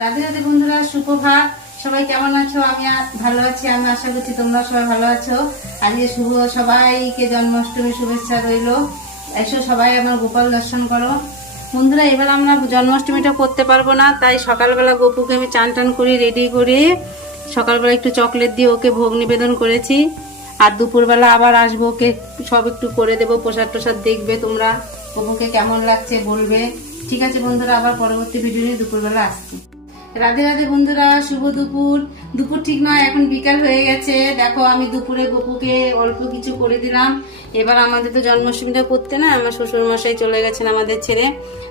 রাধে রাধে বন্ধুরা, সুপ্রভাত। সবাই কেমন আছো? আমি ভালো আছি। আমি আশা করছি তোমরা সবাই ভালো আছো। আজকে শুভ, সবাইকে জন্মাষ্টমী শুভেচ্ছা রইলো। এসো সবাই আমার গোপাল দর্শন করো। বন্ধুরা, এবার আমরা জন্মাষ্টমীটা করতে পারবো না, তাই সকালবেলা গোপুকে আমি চান টান করি, রেডি করি। সকালবেলা একটু চকলেট দিয়ে ওকে ভোগ নিবেদন করেছি। আর দুপুরবেলা আবার আসবো, ওকে সব একটু করে দেবো, প্রসাদ টোসাদ দেখবে তোমরা, গোপুকে কেমন লাগছে বলবে। ঠিক আছে বন্ধুরা, আবার পরবর্তী ভিডিও নিয়ে দুপুরবেলা আসছি। রাধে রাধে বন্ধুরা, শুভ দুপুর। দুপুর ঠিক নয়, এখন বিকাল হয়ে গেছে। দেখো, আমি দুপুরে গপুকে অল্প কিছু করে দিলাম। এবার আমাদের তো জন্মাষ্টমীটা করতে না, আমার শ্বশুর মশাই চলে গেছেন আমাদের ছেড়ে,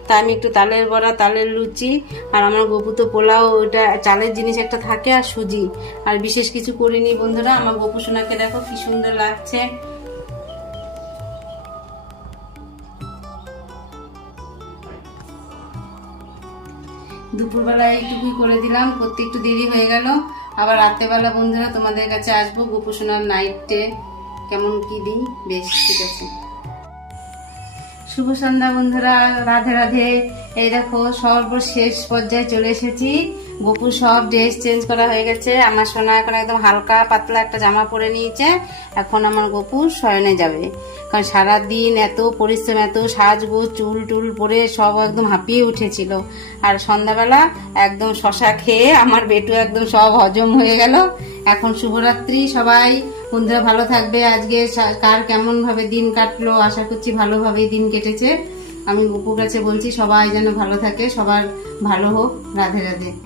তাই আমি একটু তালের বড়া, তালের লুচি, আর আমার গপু তো পোলাও, ওইটা চালের জিনিস একটা থাকে, আর সুজি, আর বিশেষ কিছু করিনি বন্ধুরা। আমার গপু সোনাকে দেখো কি সুন্দর লাগছে। দুপুরবেলা এইটুকুই করে দিলাম, করতে একটু দেরি হয়ে গেল। আবার রাত্রেবেলা বন্ধুরা তোমাদের কাছে আসবো, গোপুসোনার নাইটে কেমন কি দিই। বেশ, ঠিক আছে। শুভ সন্ধ্যা বন্ধুরা, রাধে রাধে। এই দেখো, সর্বশেষ পর্যায়ে চলে এসেছি। গপু সব ড্রেস চেঞ্জ করা হয়ে গেছে। আমার সোনা এখন একদম হালকা পাতলা একটা জামা পরে নিয়েছে। এখন আমার গপু শয়নে যাবে, কারণ সারাদিন এত পরিশ্রম, এত সাজগোজ, চুল টুল পরে সব একদম হাঁপিয়ে উঠেছিল। আর সন্ধ্যাবেলা একদম শশা খেয়ে আমার বেটু একদম সব হজম হয়ে গেল। এখন শুভরাত্রি সবাই। বন্ধুরা ভালো থাকবে। আজকে কার কেমন ভাবে দিন কাটলো, আশা করছি ভালোভাবেই দিন কেটেছে। আমি গপুর কাছে বলছি সবাই যেন ভালো থাকে, সবার ভালো হোক। রাধে রাধে।